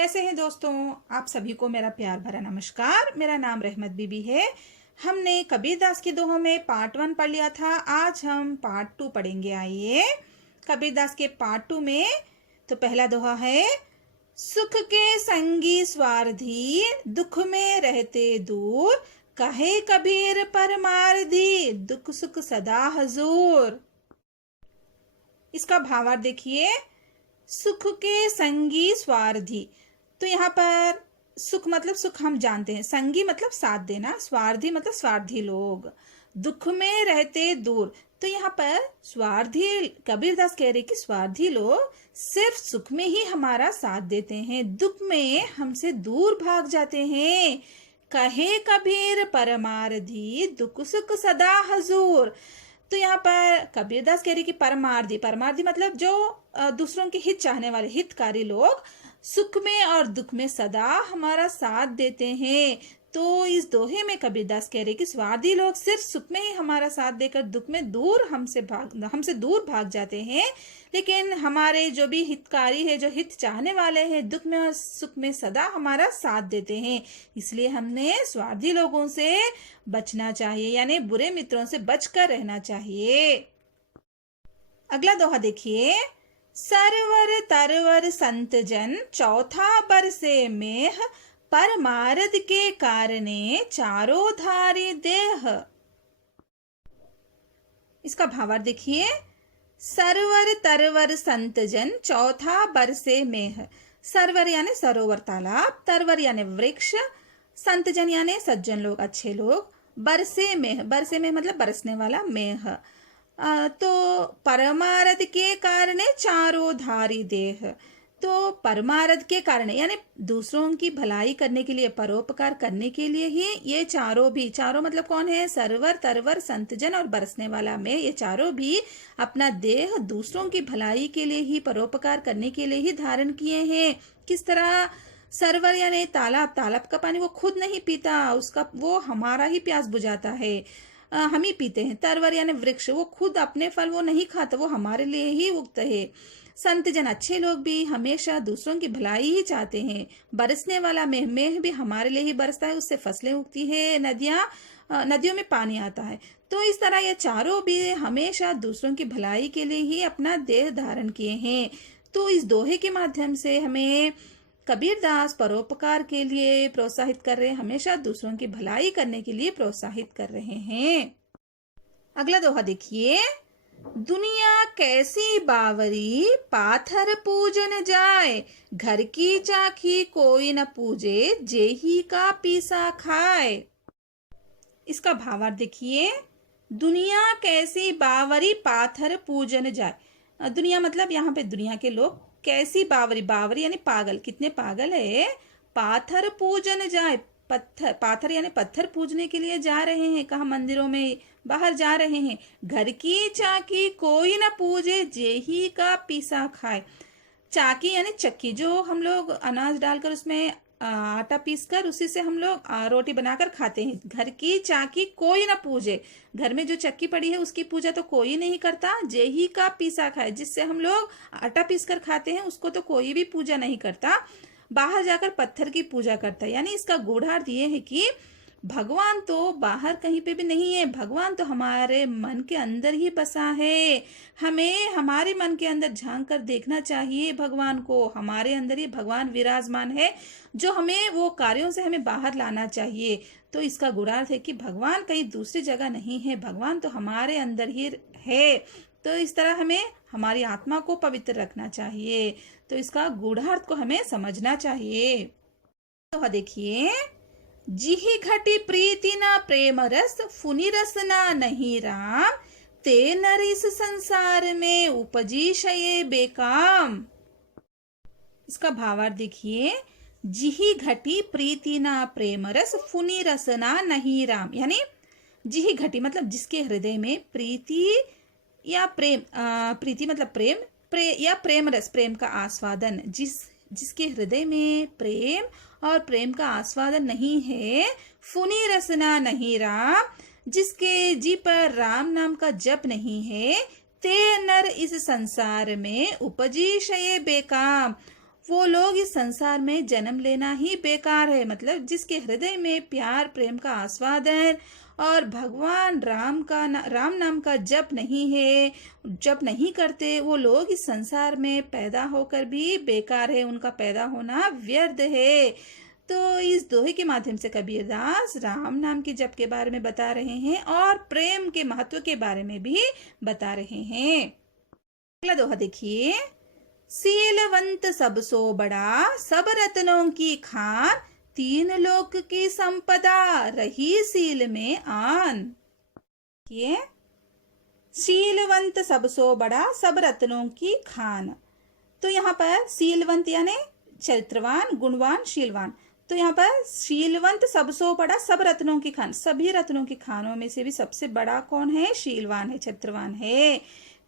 कैसे हैं दोस्तों? आप सभी को मेरा प्यार भरा नमस्कार। मेरा नाम रहमत बीबी है। हमने कबीरदास के दोहों में पार्ट 1 पढ़ लिया था। आज हम पार्ट 2 पढ़ेंगे। आइए, कबीरदास के पार्ट 2 में तो पहला दोहा है, सुख के संगी स्वार्थी दुख में रहते दूर, कहे कबीर परमारधी दुख सुख सदा हजूर। इसका भावार्थ देखिए, सुख के संगी स्वार्थी। तो यहाँ पर सुख मतलब सुख हम जानते हैं, संगी मतलब साथ देना, स्वार्थी मतलब स्वार्थी लोग, दुख में रहते दूर। तो यहाँ पर स्वार्थी, कबीरदास कह रहे कि स्वार्थी लोग सिर्फ सुख में ही हमारा साथ देते हैं, दुख में हमसे दूर भाग जाते हैं। कहे कबीर परमारधी दुख सुख सदा हजूर। तो यहाँ पर कबीरदास कह रहे कि परमार्थी, परमार्थी मतलब जो दूसरों के हित चाहने वाले, हितकारी लोग सुख में और दुख में सदा हमारा साथ देते हैं। तो इस दोहे में कबीरदास कह रहे कि स्वार्थी लोग सिर्फ सुख में ही हमारा साथ देकर दुख में दूर हमसे दूर भाग जाते हैं, लेकिन हमारे जो भी हितकारी है, जो हित चाहने वाले हैं, दुख में और सुख में सदा हमारा साथ देते हैं। इसलिए हमने स्वार्थी लोगों से बचना चाहिए, यानी बुरे मित्रों से बचकर रहना चाहिए। अगला दोहा देखिए, सरवर तरवर संत जन चौथा बरसे मेह, परमारथ के कारणे चारों धारी देह। इसका भावार्थ देखिए, सरवर तरवर संत जन चौथा बरसे मेह। सरवर यानी सरोवर, तालाब, तरवर यानी वृक्ष, संत जन यानी सज्जन लोग, अच्छे लोग, बरसे मेह, बरसे में मतलब बरसने वाला, मेह। तो परमारथ के कारण चारों धारी देह। तो परमारथ के कारण यानी दूसरों की भलाई करने के लिए, परोपकार करने के लिए ही ये चारों भी, चारों मतलब कौन है? सरवर, तरवर, संतजन और बरसने वाला में, ये चारों भी अपना देह दूसरों की भलाई के लिए ही, परोपकार करने के लिए ही धारण किए हैं। किस तरह? सरवर यानी तालाब, तालाब का पानी वो खुद नहीं पीता, उसका वो हमारा ही प्यास बुझाता है, हम ही पीते हैं। तरवर यानी वृक्ष, वो खुद अपने फल वो नहीं खाता, वो हमारे लिए ही उगता है। संत जन, अच्छे लोग भी हमेशा दूसरों की भलाई ही चाहते हैं। बरसने वाला मेह, मेह भी हमारे लिए ही बरसता है, उससे फसलें उगती है, नदियों में पानी आता है। तो इस तरह ये चारों भी हमेशा दूसरों की भलाई के लिए ही अपना देह धारण किए हैं। तो इस दोहे के माध्यम से हमें कबीरदास परोपकार के लिए प्रोत्साहित कर रहे हैं, हमेशा दूसरों की भलाई करने के लिए प्रोत्साहित कर रहे हैं। अगला दोहा देखिए, दुनिया कैसी बावरी पाथर पूजन जाए, घर की चाखी कोई न पूजे, जेही का पीसा खाए। इसका भावार्थ देखिए, दुनिया कैसी बावरी पाथर पूजन जाए। दुनिया मतलब यहाँ पे दुनिया के लोग, कैसी बावरी, बावरी यानी पागल, कितने पागल है। पाथर पूजन जाए, पत्थर, पाथर यानी पत्थर पूजने के लिए जा रहे हैं, कहाँ? मंदिरों में बाहर जा रहे हैं। घर की चाकी कोई न पूजे, जेही का पीसा खाए। चाकी यानी चक्की, जो हम लोग अनाज डालकर उसमें आटा पीसकर उसी से हम लोग रोटी बनाकर खाते हैं। घर की चाकी कोई ना पूजे, घर में जो चक्की पड़ी है उसकी पूजा तो कोई नहीं करता। जेही का पीसा खाए, जिससे हम लोग आटा पीसकर खाते हैं, उसको तो कोई भी पूजा नहीं करता, बाहर जाकर पत्थर की पूजा करता है। यानी इसका गूढ़ार्थ ये है कि भगवान तो बाहर कहीं पे भी नहीं है, भगवान तो हमारे मन के अंदर ही बसा है। हमें हमारे मन के अंदर झांक कर देखना चाहिए भगवान को, हमारे अंदर ही भगवान विराजमान है, जो हमें वो कार्यों से हमें बाहर लाना चाहिए। तो इसका गुणार्थ है कि भगवान कहीं दूसरी जगह नहीं है, भगवान तो हमारे अंदर ही है। तो इस तरह हमें हमारी आत्मा को पवित्र रखना चाहिए। तो इसका गूढ़ार्थ को हमें समझना चाहिए। तो देखिए, जिहि घटी प्रीति ना प्रेम रस, फुनि रस ना नहीं राम, ते नर इस संसार में उपजी शये बेकाम। इसका भावार्थ देखिए, जिहि घटी प्रीति ना प्रेम रस, फुनि रस ना नहीं राम। यानी जिहि घटी मतलब जिसके हृदय में प्रीति या प्रेम, प्रीति मतलब प्रेम, या प्रेम रस, प्रेम का आस्वादन, जिसके हृदय में प्रेम और प्रेम का आस्वादन नहीं है। फुनी रसना नहीं राम, जिसके जी पर राम नाम का जप नहीं है। ते नर इस संसार में उपजी शये बेकाम, वो लोग इस संसार में जन्म लेना ही बेकार है। मतलब जिसके हृदय में प्यार प्रेम का आस्वादन और भगवान राम नाम का जप नहीं है, जप नहीं करते, वो लोग इस संसार में पैदा होकर भी बेकार है, उनका पैदा होना व्यर्थ है। तो इस दोहे के माध्यम से कबीरदास राम नाम के जप के बारे में बता रहे हैं और प्रेम के महत्व के बारे में भी बता रहे हैं। अगला दोहा देखिए, सीलवंत सबसो बड़ा, सब रत्नों की खान, तीन लोक की संपदा, रही सील में आन। ये शीलवंत सबसो बड़ा, सब रत्नों की खान। तो यहाँ पर शीलवंत यानी चरित्रवान, गुणवान, शीलवान। तो यहाँ पर शीलवंत सबसो बड़ा, सब रत्नों की खान, सभी रत्नों की खानों में से भी सबसे बड़ा कौन है? शीलवान है, चरित्रवान है।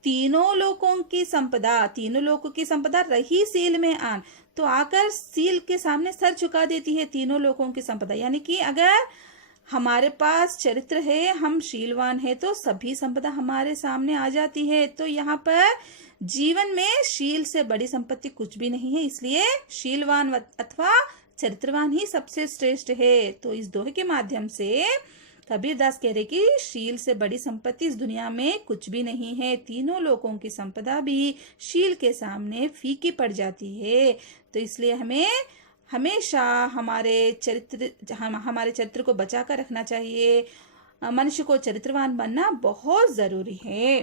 तीनों लोकों की संपदा, तीनों लोकों की संपदा, रही सील में आन। तो आकर सील के सामने सर झुका देती है तीनों लोकों की संपदा। यानी कि अगर हमारे पास चरित्र है, हम शीलवान है, तो सभी संपदा हमारे सामने आ जाती है। तो यहाँ पर जीवन में शील से बड़ी संपत्ति कुछ भी नहीं है, इसलिए शीलवान अथवा चरित्रवान ही सबसे श्रेष्ठ है। तो इस दोहे के माध्यम से कबीरदास कह रहे कि शील से बड़ी संपत्ति इस दुनिया में कुछ भी नहीं है। तीनों लोगों की संपदा भी शील के सामने फीकी पड़ जाती है। तो इसलिए हमें हमेशा हमारे चरित्र को बचा कर रखना चाहिए। मनुष्य को चरित्रवान बनना बहुत जरूरी है।